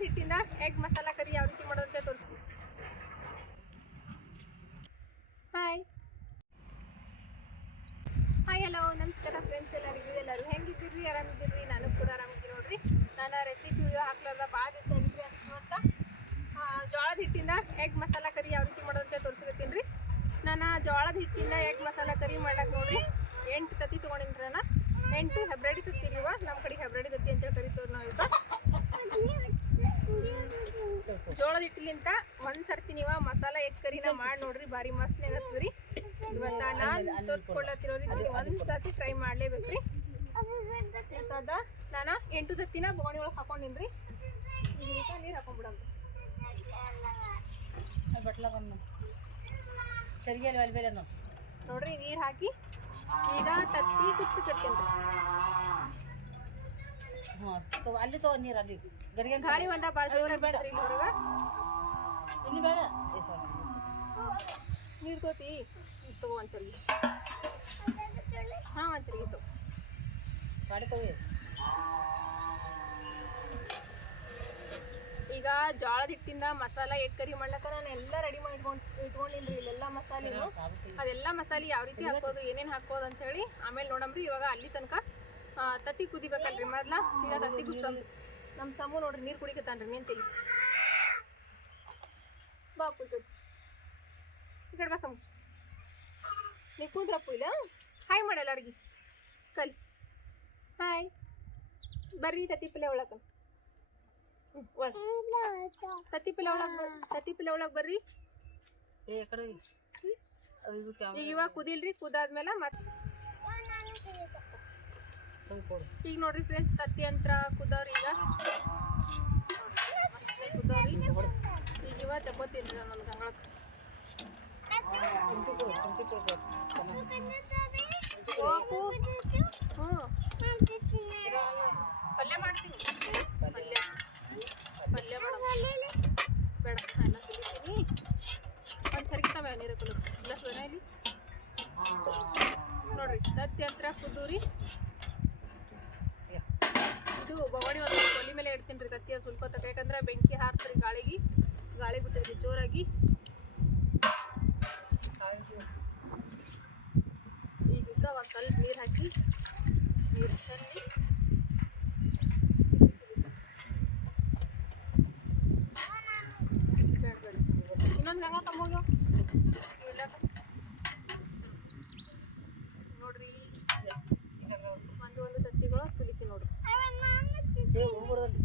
ಜೋಳದ ಹಿಟ್ಟಿಂದ ಎಗ್ ಮಸಾಲ ಕರಿ ಯಾವ ರೀತಿ ಮಾಡೋದಂತ ತೋರಿಸ್ತೀನಿ ಹಾಯ್ ಹಾಯ್ ಹಲೋ ನಮಸ್ಕಾರ ಫ್ರೆಂಡ್ಸ್ ಎಲ್ಲರಿಗೂ, ಎಲ್ಲರೂ ಹೆಂಗಿದ್ದೀರಿ? ಆರಾಮಿದ್ದೀರಿ? ನಾನು ಕೂಡ ಆರಾಮಿದ್ದೀನಿ ನೋಡ್ರಿ. ನಾನು ರೆಸಿಪಿ ವಿಡಿಯೋ ಹಾಕ್ಲಾರ್ದ ಭಾಳ ದಿವಸ ಆಗಿದ್ರಿ ಅಂತ. ಜೋಳದ ಹಿಟ್ಟಿನ ಎಗ್ ಮಸಾಲ ಕರಿ ಯಾವ ರೀತಿ ಮಾಡೋದಂತ ತೋರಿಸ್ಕೊತೀನಿ ರೀ. ನಾನು ಜೋಳದ ಹಿಟ್ಟಿನ ಎಗ್ ಮಸಾಲ ಕರಿ ಮಾಡ್ಲಾಕ ನೋಡ್ರಿ. ಎಂಟು ತತ್ತಿ ತೊಗೊಂಡಿನ್ರಿ ನಾನು. ಎಂಟು ಹೆಬ್ರಡಿ ತತ್ತಿ ಇಲ್ವ ನಮ್ಮ ಕಡೆ ಹೆಬ್ರಡಿ ತತ್ತಿ ಅಂತೇಳಿ ಕರಿತೇವ್ರಿ ನಾವು ಇವತ್ತು. ಜೋಳದ ಹಿಟ್ಟಿಲಿಂತ ಒಂದ್ ಸರ್ತಿ ನೀವ ಮಸಾಲ ಎಕ್ಕರಿನ ಮಾಡ್ ನೋಡ್ರಿ ಭಾರಿ ಮಸ್ತ್ ಆಗತ್ತದ್ರಿ ಇವತ್ತ ನಾನು ತೋರಿಸ್ಕೊಳತ್ತಿರೋರಿ ಒಂದ್ ಸರ್ತಿ ಟ್ರೈ ಮಾಡ್ಲೇಬೇಕ್ರಿ. ಸದ ನಾನು ಎಂಟು ದತ್ತಿನ ಬೋಣಿ ಒಳಗೆ ಹಾಕೊಂಡಿನ್ರಿ. ನೀರು ಹಾಕೊಂಡ್ಬಿಡಮ್ರಿ ನೋಡ್ರಿ ನೀರ್ ಹಾಕಿ ಈಗ ತತ್ತಿ ಕುದಿಸಿ ಹಾ ಅಲ್ಲಿ ತಗೋ ನೀರು ಅಲ್ಲಿ. ಗಡಿಗೆ ಗಾಳಿ ಒಂದ ಭಾಳ ಜೋರ ಬೇಡ್ರಿ ಇಲ್ಲಿ ಬೇಡ. ತಗೋ ಹಾ ಒಂದ್ ಚರ್ಗಿ ತಗೋ. ಗಾಡಿ ತಗೋ. ಈಗ ಜೋಳದ ಹಿಟ್ಟಿಂದ ಮಸಾಲ ಎಗ್ ಕರಿ ಮಾಡ್ಲಕ್ಕ ನಾನು ಎಲ್ಲ ರೆಡಿ ಮಾಡಿ ಇಟ್ಕೊಂಡಿಲ್ರಿ ಇಲ್ಲೆಲ್ಲ ಮಸಾಲೆ ಅದೆಲ್ಲ ಮಸಾಲೆ ಯಾವ ರೀತಿ ಹಾಕೋದು ಏನೇನು ಹಾಕೋದು ಅಂತ ಹೇಳಿ ಆಮೇಲೆ ನೋಡಮ್ರಿ. ಇವಾಗ ಅಲ್ಲಿ ತನಕ ತಟ್ಟಿ ತತ್ತಿ ಕುದಿಬೇಕಲ್ರಿ ಮೊದ್ಲ. ಈಗ ತತ್ತಿ ಕುದಿಸಮ್ ನಮ್ಮ ಸಮೂ ನೋಡ್ರಿ ನೀರು ಕುಡಿಕತ್ತಾನ್ರಿ ನಿಂತಿಲ್ಲ ಬಾ ಕುಯ್ತು ಈ ಕಡೆ ಬಾ ಸಮು ನೀ ಕೂದ್ರಪ್ಪು ಇಲ್ಲ ಹಾಯ್ ಮಾಡ ಎಲ್ಲರಿಗೆ. ಕಲಿ. ಹಾಯ್ ಬರ್ರಿ ತತ್ತಿ ಪಲ್ಯ ಒಳಗ್. ತತ್ತಿ ಪಲ್ಯ ಒಳಗೆ ತತ್ತಿ ಪಲ್ಯ ಒಳಗೆ ಬರ್ರಿ. ಏ ಕಡೆ ಇವಾಗ ಕುದಿಲ್ರಿ ಕುದಾದ್ಮೇಲೆ ಮತ್ತೆ ಈಗ ನೋಡ್ರಿ ಫ್ರೆಂಡ್ಸ್ ತತ್ತಿ ಅಂತ ಕುದವ್ರಿ ಈಗ. ಮಸ್ತ್ ಕುದವ್ರಿ. ಈಗ ಇವ ತಗೋತೀನಿ ನನ್ನ ಗಂಗಳಕ್ಕೆ. ಪಲ್ಯ ಮಾಡ್ತೀನಿ. ಪಲ್ಯ. ಪಲ್ಯ ಬೇಡ. ಅನ್ನ ಕಲಿತೀನಿ ಒಂದು ಸರಿಗಿತಾವೆ ನೀರು ಕಲಿಸ್ ಇಲ್ಲ ಬೇಡ ಇಲ್ಲಿ ನೋಡ್ರಿ, ತತ್ತಿ ಹತ್ರ ಕುದೂರಿ. ಯಾ. ಇದು ಬವಣಿ ಒಂದು ಒಲಿ ಮೇಲೆ ಇಡ್ತೀನಿ ರೀ ತತ್ತಿಯ ಸುಲ್ಕೋತಕ ಯಾಕಂದ್ರೆ ಬೆಂಕಿ ಹಾರ್ತ್ರಿ ಗಾಳಿಗೆ. ಗಾಳಿ ಬಿಟ್ಟಿದ್ರಿ ಜೋರಾಗಿ. ಈಗ ಇದಕ್ಕೆ ಒಂದು ಸ್ವಲ್ಪ ನೀರು ಹಾಕಿ, ನೀರು ಚೆಲ್ಲಿ ಇನ್ನೊಂದು ಗಂಗ ತಮ್ಮೋಗ್ಯವ ನೋಡ್ರಿ ಒಂದು ಒಂದು ತತ್ತಿಗಳು ಸುಲಿತಿ ನೋಡ್ರಿ ಏ ಹೋಗ್ಬಿಡ್ದಲ್ಲಿ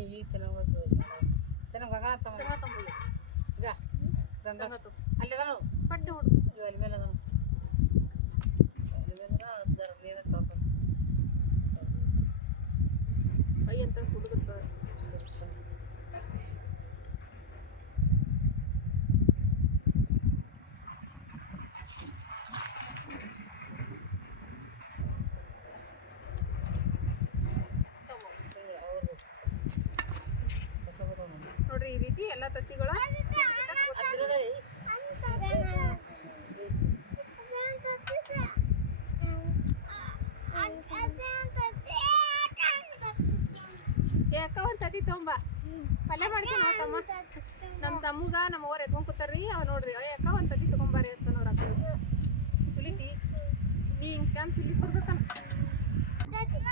ನೀ ಈಗ ಚೆನ್ನಾಗಿ ಚೆನ್ನಾಗಿ ಗಂಗಾಳ ತಮ್ಮ ಗಂಗ ತಮ್ಮೋಗ್ಯ ಈಗ ಗಂಗಾ ಗಂಗ ತಗೋ ಅಲ್ಲಿ ಅದಾನು ಪಡ್ಡೆ ನೋಡು ಇವ್ ಅಲ್ಲಿ ಮೇಲೆ ಅದಾನು ಅಲ್ಲಿ ಮೇಲೆ ಅದ ಜರ ನೀರು ತೊಳ್ಕೊ. ಕೈ ಅಂತ ಸುಡುಗುತ್ತ ಅವ್ರು ಹೊಸ ಬರೋನು. ನೋಡ್ರಿ ಈ ರೀತಿ ಎಲ್ಲ ತತ್ತಿಗಳು. ಯಾಕ ಒಂದ್ ತತ್ತಿ ತೊಂಬ ಪಲ್ಯ ಮಾಡ್ತೀನಿ ತಮ್ಮ ನಮ್ಮ ಸಮ್ಮಗ ನಮ್ಮ ಅವ್ರ ಎತ್ಕೊಂಡ್ ಕೂತಾರ್ರಿ, ಅವ್ ನೋಡ್ರಿ. ಅಕ್ಕ, ಒಂದ್ ತತ್ತಿ ತಗೊಂಬಾರಿ ಅಂತ ಅವ್ರ ಅಕ್ಕ. ಸುಲಿತಿ. ನೀ ಹಿಂಗ್ ಚಂದ ಸುಲಿ ಬರ್ಬೇಕನ?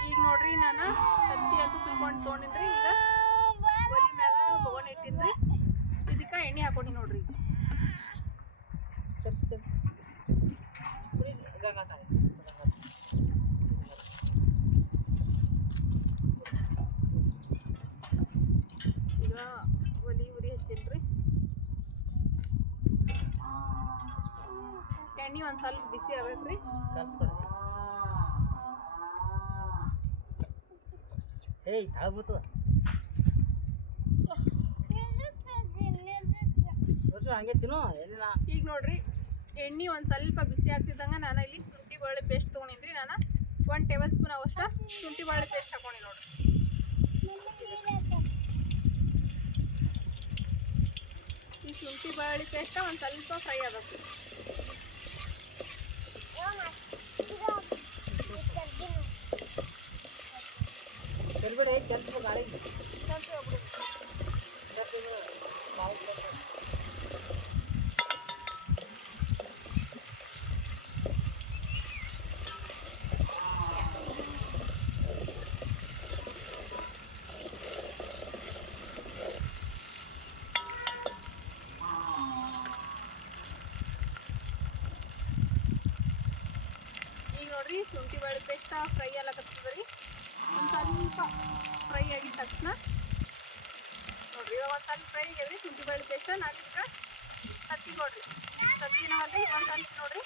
ಈಗ ನೋಡ್ರಿ ನಾನು ತತ್ತಿ ಅಂತ ಸುಲ್ಕೊಂಡು ತೊಗೊಂಡಿನ್ರಿ ಈಗ ಒಲಿ ಮ್ಯಾಗ ಬೊಗಣಿ ಇಟ್ಟಿನ್ರಿ ಹಾಕೊಂಡಿ ನೋಡ್ರಿ. ಸರಿ ಸರಿ. ಕುಡಿ ಗಂಗಾ ತಾಯಿ ಈಗ ಒಲಿ ಉರಿ ಹಚ್ಚಿನ್ರಿ. ಎಣ್ಣೆ ಒಂದು ಸ್ವಲ್ಪ ಬಿಸಿ ಆಗ್ಬೇಕ್ರಿ. ಕಲ್ಸ್ಕೊಡ ಏಯ್ ತಾಳ ವರ್ಷ ಹಂಗೆ ತಿನ್ನು ಎಲ್ಲಿಲ್ಲ ಈಗ ನೋಡ್ರಿ ಎಣ್ಣೆ ಒಂದು ಸ್ವಲ್ಪ ಬಿಸಿ ಆಗ್ತಿದ್ದಂಗೆ ನಾನು ಇಲ್ಲಿ ಶುಂಠಿ ಬೆಳ್ಳುಳ್ಳಿ ಪೇಸ್ಟ್ ತೊಗೊಂಡಿನ್ರಿ. ನಾನು ಒನ್ ಟೇಬಲ್ ಸ್ಪೂನ್ ಅವಷ್ಟ ಶುಂಠಿ ಬೆಳ್ಳುಳ್ಳಿ ಪೇಸ್ಟ್ ಹಾಕೊಂಡಿ ನೋಡ್ರಿ. ಈ ಶುಂಠಿ ಬೆಳ್ಳುಳ್ಳಿ ಪೇಸ್ಟ ಒಂದು ಸ್ವಲ್ಪ ಫ್ರೈ ಆಗಬೇಕು. ಕೆಂಪು ಗಾಳಿ ಸ್ವಲ್ಪ ನೋಡ್ರಿ, ಶುಂಠಿ ಪೇಸ್ಟ್ ಫ್ರೈ ಎಲ್ಲ ರೀ ಒಂದು ಸ್ವಲ್ಪ ಫ್ರೈ ಆಗಿದ ತಕ್ಷಣ. ನೋಡ್ರಿ ಒಂದು ಸ್ವಲ್ಪ ಫ್ರೈ ಆಗ್ಯದ್ರಿ ಶುಂಠಿ ಬೆಳ್ಳುಳ್ಳಿ ಪೇಸ್ಟ, ನಾನು ಈಗ ತತ್ತಿ ನೋಡ್ರಿ ತತ್ತಿ ನಾವಲ್ಲಿ ಒಂದು ಸ್ವಲ್ಪ ನೋಡ್ರಿ.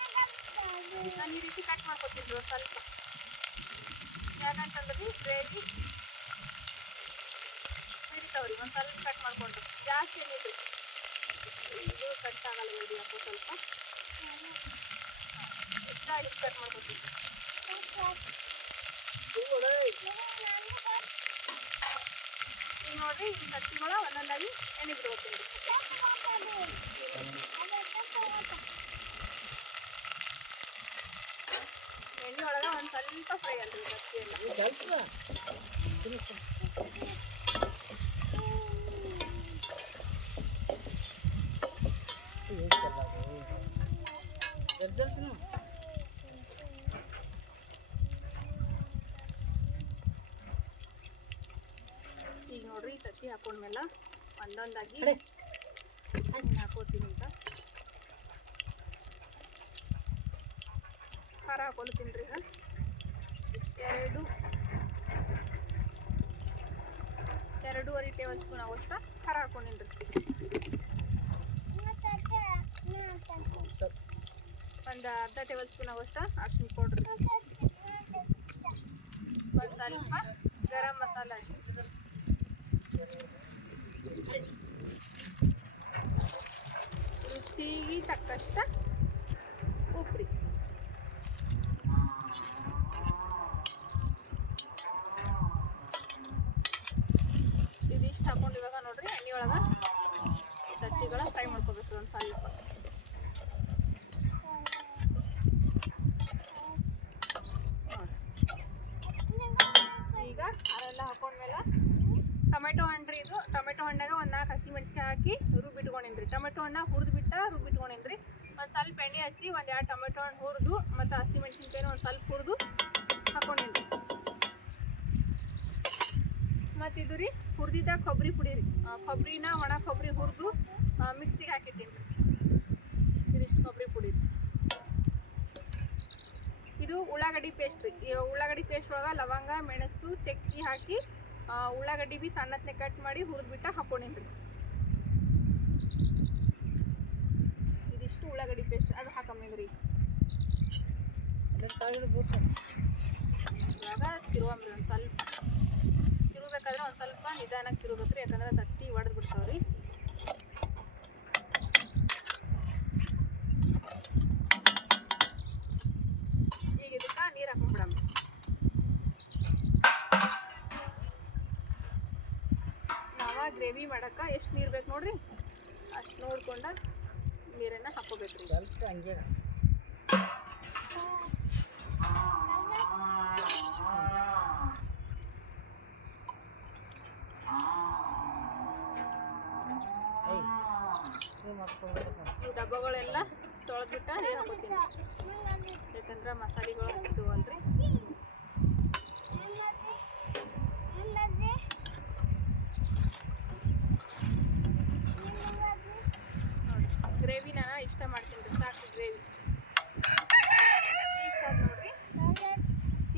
ನಾನು ಈ ರೀತಿ ಕಟ್ ಮಾಡ್ಕೊತೀನಿ ಒಂದು ಸ್ವಲ್ಪ. ಯಾಕಂತಂದ್ರಿ ಗ್ರೇವಿ ರೀ ಒಂದು ಸ್ವಲ್ಪ ಕಟ್ ಮಾಡ್ಕೊಂಡು ಜಾಸ್ತಿ ಏನಿಲ್ರಿ ಇದು ಕಟ್ ಆಗಲ್ಲ ನೋಡಿ ಅಪ್ಪ ಸ್ವಲ್ಪ. ಹೆಚ್ಚಾಗಿ ಕಟ್ ಮಾಡ್ಕೊತೀವಿ ಈಗ ನೋಡ್ರಿ, ಈ ತತ್ತಿಗಳ ಒಂದೊಂದಾಗಿ ಎಣ್ಣೆ ಬಿಡ್ಬೇಕ್ರಿ ಎಣ್ಣೆ ಒಳಗೆ ಒಂದು ಸ್ವಲ್ಪ ಫ್ರೈ ಅಲ್ರಿ ಹತ್ತಿ ಎಲ್ಲ ಈ ಕೆಂಪು ಜಲ್ದಿ ಈಗ ನೋಡ್ರಿ ತತ್ತಿ ಹಾಕೊಂಡ್ಮೇಲೆ ಒಂದೊಂದಾಗಿ ಹಣ್ಣು ಹಾಕೋತೀನಿ ಅಂತ. ಖಾರ ಹಾಕೊಳ್ತೀನಿ ರೀ ಈಗ. ಎರಡು. ಎರಡೂವರೆ ಟೇಬಲ್ ಸ್ಪೂನ್ ಆಗುತ್ತಾ ಖಾರ ಹಾಕೊಂಡಿನ್ರಿ ಒಂದು ಅರ್ಧ ಟೇಬಲ್ ಸ್ಪೂನ್ ಆಗುತ್ತಾ ಅರ್ಶಿನ ಪೌಡ್ರ್. ಒಂದು ಸ್ವಲ್ಪ ಗರಂ ಮಸಾಲ. ತಕ್ಕಷ್ಟ ಉಪ್ರಿ. ಇದಿಷ್ಟು ಹಾಕೊಂಡು ಇವಾಗ ನೋಡ್ರಿ, ಎಣ್ಣೆ ಒಳಗೆ ಸಜ್ಜಿಗಳ ಫ್ರೈ ಮಾಡ್ಕೋಬೇಕು ಒಂದು ಸ್ವಲ್ಪ. ಈಗ ಅದೆಲ್ಲ ಹಾಕೊಂಡ್ಮೇಲೆ ಟೊಮೆಟೊ ಹಣ್ಣು ಇದು. ಟೊಮೆಟೊ ಹಣ್ಣಾಗ ಒಂದು ನಾಲ್ಕು ಹಸಿ ಮೆಣಸಿನ್ಕಾಯಿ ಹಾಕಿ ರುಬ್ಬಿಟ್ಕೊಂಡಿನ್ರಿ. ಟೊಮೆಟೊ ಹಣ್ಣ ಹುರಿದು ಬಿಟ್ಟು ರುಬ್ಬಿಟ್ಕೊಂಡಿನ್ರಿ. ಒಂದು ಸ್ವಲ್ಪ ಎಣ್ಣೆ ಹಚ್ಚಿ ಒಂದು ಎರಡು ಟೊಮೆಟೊ ಹಣ್ಣು ಹುರಿದು ಮತ್ತು ಹಸಿ ಮೆಣಸಿನ್ಕಾಯಿನ ಒಂದು ಸ್ವಲ್ಪ ಹುರಿದು ಹಾಕೊಂಡಿನ್ರಿ. ಮತ್ತು ಇದು ರೀ ಹುರಿದಿದ್ದ ಕೊಬ್ಬರಿ ಪುಡಿ ರೀ. ಕೊಬ್ಬರಿನ ಒಣ ಕೊಬ್ಬರಿ ಹುರಿದು ಮಿಕ್ಸಿಗೆ ಹಾಕಿದ್ದೀನಿ ಇದಿಷ್ಟು ಕೊಬ್ಬರಿ ಪುಡಿ ಇದು ಉಳ್ಳಾಗಡ್ಡಿ ಪೇಸ್ಟ್ ರೀ. ಉಳ್ಳಾಗಡ್ಡಿ ಪೇಸ್ಟ್ ಒಳಗೆ ಲವಂಗ, ಮೆಣಸು, ಚಕ್ಕಿ ಹಾಕಿ ಉಳ್ಳಾಗಡ್ಡಿ ಬಿ ಸಣ್ಣತ್ನೆ ಕಟ್ ಮಾಡಿ ಹುರಿದ್ಬಿಟ್ಟು ಹಾಕೊಂಡೇನ್ರಿ ಇದಿಷ್ಟು ಉಳ್ಳಾಗಡ್ಡಿ ಪೇಸ್ಟ್ ಅದು ಹಾಕಂಬೇಕ್ರಿ ಇವಾಗ ತಿರುವಂಬ್ರಿ ಒಂದು ಸ್ವಲ್ಪ. ತಿರುಗಬೇಕಾದ್ರೆ ಒಂದು ಸ್ವಲ್ಪ ನಿಧಾನಕ್ಕೆ ತಿರುಗತ್ರಿ ಯಾಕಂದ್ರೆ ತತ್ತಿ ಒಡೆದು ಬಿಡ್ತಾವ್ರಿ ಈಗ ಇದಕ್ಕೆ ನೀರು ಹಾಕೊಂಡ್ಬಿಡಮ್ಮ ನಾವ ಗ್ರೇವಿ ಮಾಡಕ್ಕೆ ಎಷ್ಟು ನೀರು ಬೇಕು ನೋಡ್ರಿ? ಅಷ್ಟು ನೋಡ್ಕೊಂಡು ನೀರನ್ನು ಹಾಕೋಬೇಕ್ರಿ. ಸ್ವಲ್ಪ ಹಂಗೆ ಡಬ್ಬಗಳೆಲ್ಲ ತೊಳೆದ್ಬಿಟ್ಟು ನೀರು ಹಾಕೋತೀನಿ. ಯಾಕಂದ್ರೆ ಮಸಾಲೆಗಳು ಹಾಕ್ತೀವಲ್ರಿ ನೋಡಿ ಗ್ರೇವಿ ನಾನು ಇಷ್ಟ ಮಾಡ್ತೀನಿ ರೀ ಸಾಕು ಗ್ರೇವಿ ಈಗ ಸಾಕು ನೋಡ್ರಿ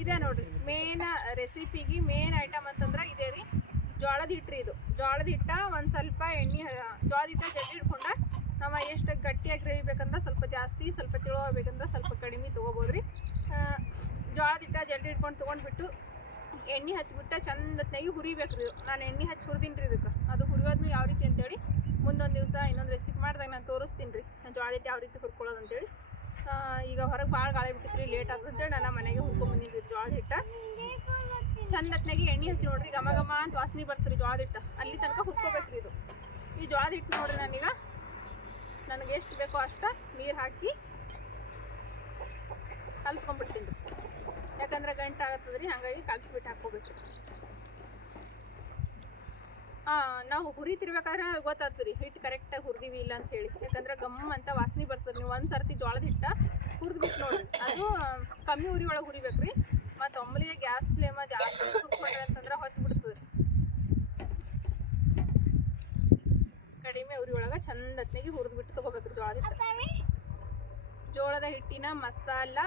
ಇದೆ ನೋಡ್ರಿ. ಮೇನ್ ರೆಸಿಪಿಗೆ ಮೇನ್ ಐಟಮ್ ಅಂತಂದ್ರೆ ಇದೆ ರೀ. ಜೋಳದ ಹಿಟ್ರಿ ಇದು. ಜೋಳದ ಹಿಟ್ಟ ಒಂದು ಸ್ವಲ್ಪ ಎಣ್ಣೆ ಜೋಳದ ಹಿಟ್ಟ ಜಡ್ಡಿ ಹಿಡ್ಕೊಂಡ ನಾವು ಎಷ್ಟು ಗಟ್ಟಿಯಾಗಿ ರೈಬೇಕಂದ್ರೆ ಬೇಕಂದ್ರೆ ಸ್ವಲ್ಪ ಜಾಸ್ತಿ, ಸ್ವಲ್ಪ ತಿಳುವಬೇಕಂದ್ರೆ ಸ್ವಲ್ಪ ಕಡಿಮೆ ತೊಗೋಬೋದ್ರಿ ರೀ. ಜೋಳದ ಹಿಟ್ಟ ಜಡ್ಡಿ ಹಿಡ್ಕೊಂಡು ತೊಗೊಂಡ್ಬಿಟ್ಟು ಎಣ್ಣೆ ಹಚ್ಬಿಟ್ಟು ಚಂದತ್ನಾಗಿ ಹುರಿಬೇಕು ರೀ ನಾನು ಎಣ್ಣೆ ಹಚ್ಚಿ ಹುರಿದೀನಿ ರೀ ಇದಕ್ಕೆ. ಅದು ಹುರಿಯೋದನ್ನು ಯಾವ ರೀತಿ ಅಂತೇಳಿ ಮುಂದೊಂದು ದಿವಸ ಇನ್ನೊಂದು ರೆಸಿಪಿ ಮಾಡಿದಾಗ ನಾನು ತೋರಿಸ್ತೀನಿ ರೀ. ನಾನು ಜೋಳದ ಹಿಟ್ಟು ಯಾವ ರೀತಿ ಹುರ್ಕೊಳ್ಳೋದು ಅಂತೇಳಿ. ಈಗ ಹೊರಗೆ ಭಾಳ ಗಾಳಿ ಬಿಟ್ಟಿತ್ರಿ ಲೇಟ್ ಆಗ್ತದೆ ಅಂತೇಳಿ ನಾನು ಮನೆಗೆ ಹುರ್ಕೊಂಬಂದಿದ್ದೆ ಜೋಳದ ಹಿಟ್ಟ. ಚಂದತ್ನಾಗಿ ಎಣ್ಣೆ ಹಚ್ಚಿ ನೋಡ್ರಿ, ಘಮ ಘಮ ಅಂತ ವಾಸನೆ ಬರ್ತೀರಿ ಜೋಳದ ಹಿಟ್ಟ. ಅಲ್ಲಿ ತನಕ ಹುಡ್ಕೋಬೇಕ್ರಿ ಇದು. ಈ ಜೋಳದ ಹಿಟ್ಟು ನೋಡ್ರಿ ನಾನೀಗ. ನನಗೆ ಎಷ್ಟು ಬೇಕೋ ಅಷ್ಟ ನೀರು ಹಾಕಿ ಕಲ್ಸ್ಕೊಂಡ್ಬಿಡ್ತೀನಿ. ರೀ ಯಾಕಂದ್ರೆ ಗಂಟೆ ಆಗತ್ತದ ರೀ ಹಾಗಾಗಿ ಕಲ್ಸ್ಬಿಟ್ಟು ಹಾಕ್ಕೋಬೇಕು. ನಾವು ಹುರಿತಿರ್ಬೇಕಾದ್ರೆ ಗೊತ್ತಾಗ್ತದೆ. ಹಿಟ್ಟು ಕರೆಕ್ಟಾಗಿ ಹುರಿದೀವಿ ಇಲ್ಲ ಅಂತ ಹೇಳಿ. ಯಾಕಂದ್ರೆ ಗಮ್ ಅಂತ ವಾಸನೆ ಬರ್ತದೆ. ನೀವು ಒಂದು ಸರ್ತಿ ಜೋಳದ ಹಿಟ್ಟ ಹುರಿದ್ಬಿಟ್ಟು ನೋಡಿರಿ. ಅದು, ಕಮ್ಮಿ ಉರಿ ಒಳಗೆ ಹುರಿಬೇಕ್ರಿ. ಮತ್ತು ಒಮ್ಮಲಿಗೆ ಗ್ಯಾಸ್ ಫ್ಲೇಮ ಜಾಸ್ತಿ ಸುಟ್ಕೊಂಡ್ರೆ ಅಂತಂದ್ರೆ ಹೊತ್ತು ಬಿಡ್ತದೆ. ಕಡಿಮೆ ಉರಿ ಒಳಗೆ ಚಂದ ಹೊತ್ನಾಗಿ ಹುರಿದ್ಬಿಟ್ಟು ತೊಗೋಬೇಕ್ರಿ ಜೋಳದ ಹಿಟ್ಟು. ಜೋಳದ ಹಿಟ್ಟಿನ ಮಸಾಲ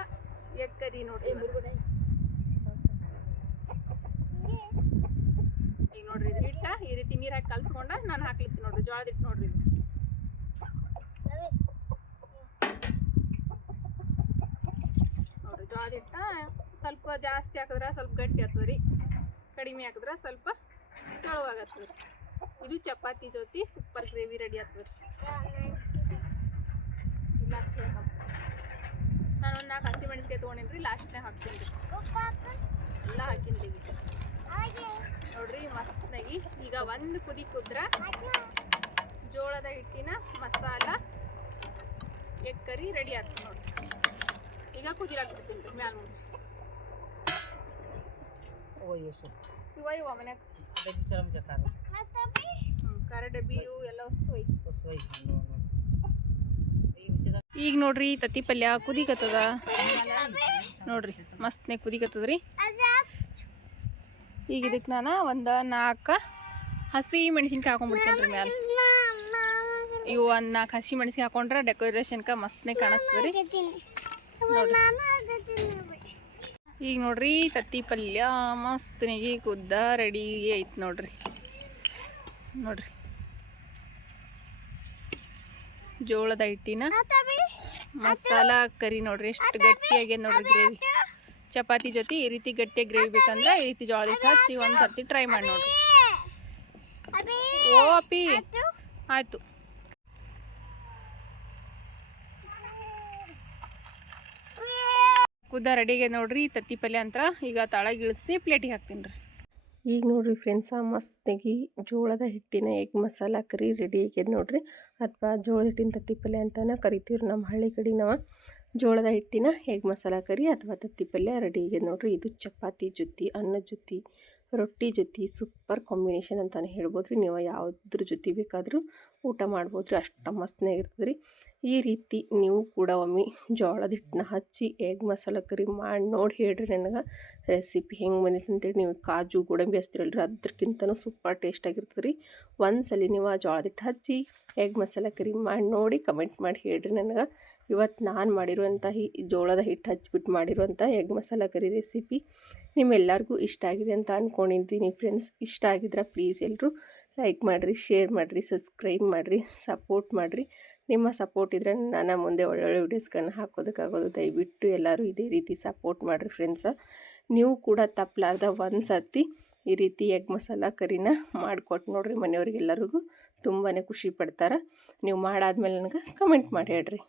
ಎಕ್ಕರಿ ನೋಡ್ರಿ ಇವತ್ತು. ಈಗ ನೋಡ್ರಿ ಇದು ಹಿಟ್ಟ ಈ ರೀತಿ ನೀರು ಹಾಕಿ ಕಲ್ಸ್ಕೊಂಡ ನಾನು ಹಾಕ್ಲಿಕ್ಕೆ ನೋಡ್ರಿ, ಜೋಳದ ಹಿಟ್ಟು ನೋಡ್ರಿ ನೋಡ್ರಿ, ಜೋಳದ ಸ್ವಲ್ಪ ಜಾಸ್ತಿ ಹಾಕಿದ್ರೆ ಸ್ವಲ್ಪ ಗಟ್ಟಿ ಆಗ್ತದೆ ರೀ. ಕಡಿಮೆ ಹಾಕಿದ್ರೆ ಸ್ವಲ್ಪ ತೆಳುವಾಗತ್ತದ ಇದು ಚಪಾತಿ ಜೊತೆ ಸೂಪರ್ ಗ್ರೇವಿ ರೆಡಿ ಆಗ್ತದೆ ಲಾಸ್ಟ್ ಒಂದು ನಾಲ್ಕು ಹಸಿ ತೊಗೊಂಡಿನಿ ರೀ ಲಾಸ್ಟ್ನಾಗ ಹಾಕ್ತೀನಿ ಎಲ್ಲ ಈಗ. ನೋಡ್ರಿ ಮಸ್ತಾಗಿ ಈಗ ಒಂದು ಕುದಿ ಕುದ್ರ ಜೋಳದ ಹಿಟ್ಟಿನ ಮಸಾಲ ಎಗ್ ಕರಿ ರೆಡಿ ಆಗ್ತದೆ ನೋಡ್ರಿ. ಈಗ ಕುದಿಲಾಕ್ಬಿಡ್ತೀನಿ ರೀ ಮ್ಯಾಲ ಮುಂಚೆ ಇವ ಇವ ಮನ್ಯಾಗ. ಚಕಾರ ಖಾರ. ಎಲ್ಲ ಈಗ ನೋಡ್ರಿ ತತ್ತಿ ಪಲ್ಯ ಕುದಿಕತ್ತದ. ನೋಡ್ರಿ ಮಸ್ತ್ನೆ ಕುದಿಕತ್ತದ ರೀ ಈಗ ಇದಕ್ಕೆ ನಾನು ಒಂದು ನಾಲ್ಕು ಹಸಿ ಮೆಣಸಿನ್ಕಾಯಿ ಹಾಕೊಂಡ್ಬಿಡ್ತೇನೆ ರೀ ಮ್ಯಾಲೆ ಇವು ಒಂದು ನಾಲ್ಕು ಹಸಿ ಮೆಣಸಿನ್ಕಾಯಿ ಹಾಕೊಂಡ್ರೆ ಡೆಕೋರೇಷನ್ಕ ಮಸ್ತ್ನೇ ಕಾಣಿಸ್ತದೆ ರೀ. ನೋಡಿರಿ. ಈಗ ನೋಡ್ರಿ ತತ್ತಿ ಪಲ್ಯ ಮಸ್ತ್ನಾಗಿ ಕುದ್ದ ರೆಡಿ ಐತೆ ನೋಡ್ರಿ. ನೋಡ್ರಿ. ಜೋಳದ ಹಿಟ್ಟಿನ ಮಸಾಲ ಕರಿ ನೋಡ್ರಿ ಎಷ್ಟು ಗಟ್ಟಿಯಾಗ್ಯದ ನೋಡ್ರಿ ಗ್ರೇವಿ. ಚಪಾತಿ ಜೊತೆ ಈ ರೀತಿ ಗಟ್ಟಿಯಾಗಿ ಗ್ರೇವಿ ಬೇಕಂದ್ರೆ ಈ ರೀತಿ ಜೋಳದ ಹಿಟ್ಟು ಹಚ್ಚಿ ಒಂದು ಸರ್ತಿ ಟ್ರೈ ಮಾಡಿ ನೋಡ್ರಿ. ಓ, ಅಪ್ಪಿ. ಆಯ್ತು. ಕುದ ರೆಡಿಗೆ ನೋಡ್ರಿ, ತತ್ತಿ ಪಲ್ಯ ಅಂತ ಈಗ ತಳಗ ಇಳಿಸಿ ಪ್ಲೇಟಿಗೆ ಹಾಕ್ತೀನಿ ರೀ. ಈಗ ನೋಡ್ರಿ ಫ್ರೆಂಡ್ಸ ಮಸ್ತ್ನಾಗಿ ಜೋಳದ ಹಿಟ್ಟಿನ ಎಗ್ ಮಸಾಲ ಕರಿ ರೆಡಿ ಆಗ್ಯದ ನೋಡ್ರಿ. ಅಥವಾ ಜೋಳದ ಹಿಟ್ಟಿನ ತತ್ತಿ ಪಲ್ಯ ಅಂತಾನೆ ಕರಿತೀವ್ರಿ ನಮ್ಮ ಹಳ್ಳಿ ಕಡೆ ನಾವು. ಜೋಳದ ಹಿಟ್ಟಿನ ಹೇಗೆ ಮಸಾಲ ಕರಿ ಅಥವಾ ತತ್ತಿ ಪಲ್ಯ ರೆಡಿ ಇದೆ ನೋಡಿರಿ. ಇದು ಚಪಾತಿ ಜೊತೆ, ಅನ್ನ ಜೊತೆ, ರೊಟ್ಟಿ ಜೊತೆ ಸೂಪರ್ ಕಾಂಬಿನೇಷನ್ ಅಂತಲೇ ಹೇಳ್ಬೋದು ರೀ ನೀವು ಯಾವುದ್ರ ಜೊತೆ ಬೇಕಾದರೂ ಊಟ ಮಾಡ್ಬೋದು ರೀ ಅಷ್ಟು ಮಸ್ತ್ನಾಗಿರ್ತದೆ ರೀ ಈ ರೀತಿ ನೀವು ಕೂಡ ಒಮ್ಮೆ ಜೋಳದ ಹಿಟ್ಟನ್ನ ಹಚ್ಚಿ ಎಗ್ ಮಸಾಲ ಕರಿ ಮಾಡಿ ನೋಡಿ ಹೇಳಿರಿ ನನಗೆ. ರೆಸಿಪಿ ಹೆಂಗೆ ಬಂದಿತ್ತು ಅಂತೇಳಿ ನೀವು ಕಾಜು, ಗೋಡಂಬಿ ಹಚ್ತಿರಲ್ರಿ. ಅದ್ರಕ್ಕಿಂತನೂ ಸೂಪರ್ ಟೇಸ್ಟಾಗಿರ್ತದೆ ರೀ ಒಂದು ಸಲ ನೀವು ಆ ಜೋಳದ ಹಿಟ್ಟು ಹಚ್ಚಿ ಎಗ್ ಮಸಾಲ ಕರಿ ಮಾಡಿ ನೋಡಿ ಕಮೆಂಟ್ ಮಾಡಿ ಹೇಳಿರಿ ನನಗೆ. ಇವತ್ತು ನಾನು ಮಾಡಿರುವಂಥ ಈ ಜೋಳದ ಹಿಟ್ಟು ಹಚ್ಚಿಬಿಟ್ಟು ಮಾಡಿರುವಂಥ ಎಗ್ ಮಸಾಲ ಕರಿ ರೆಸಿಪಿ ನಿಮ್ಮೆಲ್ಲರಿಗೂ ಇಷ್ಟ ಆಗಿದೆ ಅಂತ ಅಂದ್ಕೊಂಡಿದ್ದೀನಿ ಫ್ರೆಂಡ್ಸ್ ಇಷ್ಟ ಆಗಿದ್ರೆ ಪ್ಲೀಸ್ ಎಲ್ಲರೂ ಲೈಕ್ ಮಾಡಿರಿ ಶೇರ್ ಮಾಡಿರಿ ಸಬ್ಸ್ಕ್ರೈಬ್ ಮಾಡಿರಿ ಸಪೋರ್ಟ್ ಮಾಡಿರಿ. ನಿಮ್ಮ ಸಪೋರ್ಟ್ ಇದ್ದರೆ ನಾನು ಮುಂದೆ ಒಳ್ಳೊಳ್ಳೆ ವೀಡಿಯೋಸ್ಗಳನ್ನ ಹಾಕೋದಕ್ಕಾಗೋದು. ದಯವಿಟ್ಟು ಎಲ್ಲರೂ ಇದೇ ರೀತಿ ಸಪೋರ್ಟ್ ಮಾಡಿರಿ ಫ್ರೆಂಡ್ಸ ನೀವು ಕೂಡ ತಪ್ಪಲಾರ್ದ ಒಂದು ಸರ್ತಿ ಈ ರೀತಿ ಎಗ್ ಮಸಾಲ ಕರಿನ ಮಾಡಿಕೊಟ್ಟು ನೋಡಿರಿ ಮನೆಯವ್ರಿಗೆಲ್ಲರಿಗೂ ತುಂಬಾ ಖುಷಿ ಪಡ್ತಾರೆ. ನೀವು ಮಾಡಾದ್ಮೇಲೆ ನನಗೆ ಕಮೆಂಟ್ ಮಾಡಿ ಹೇಳ್ರಿ.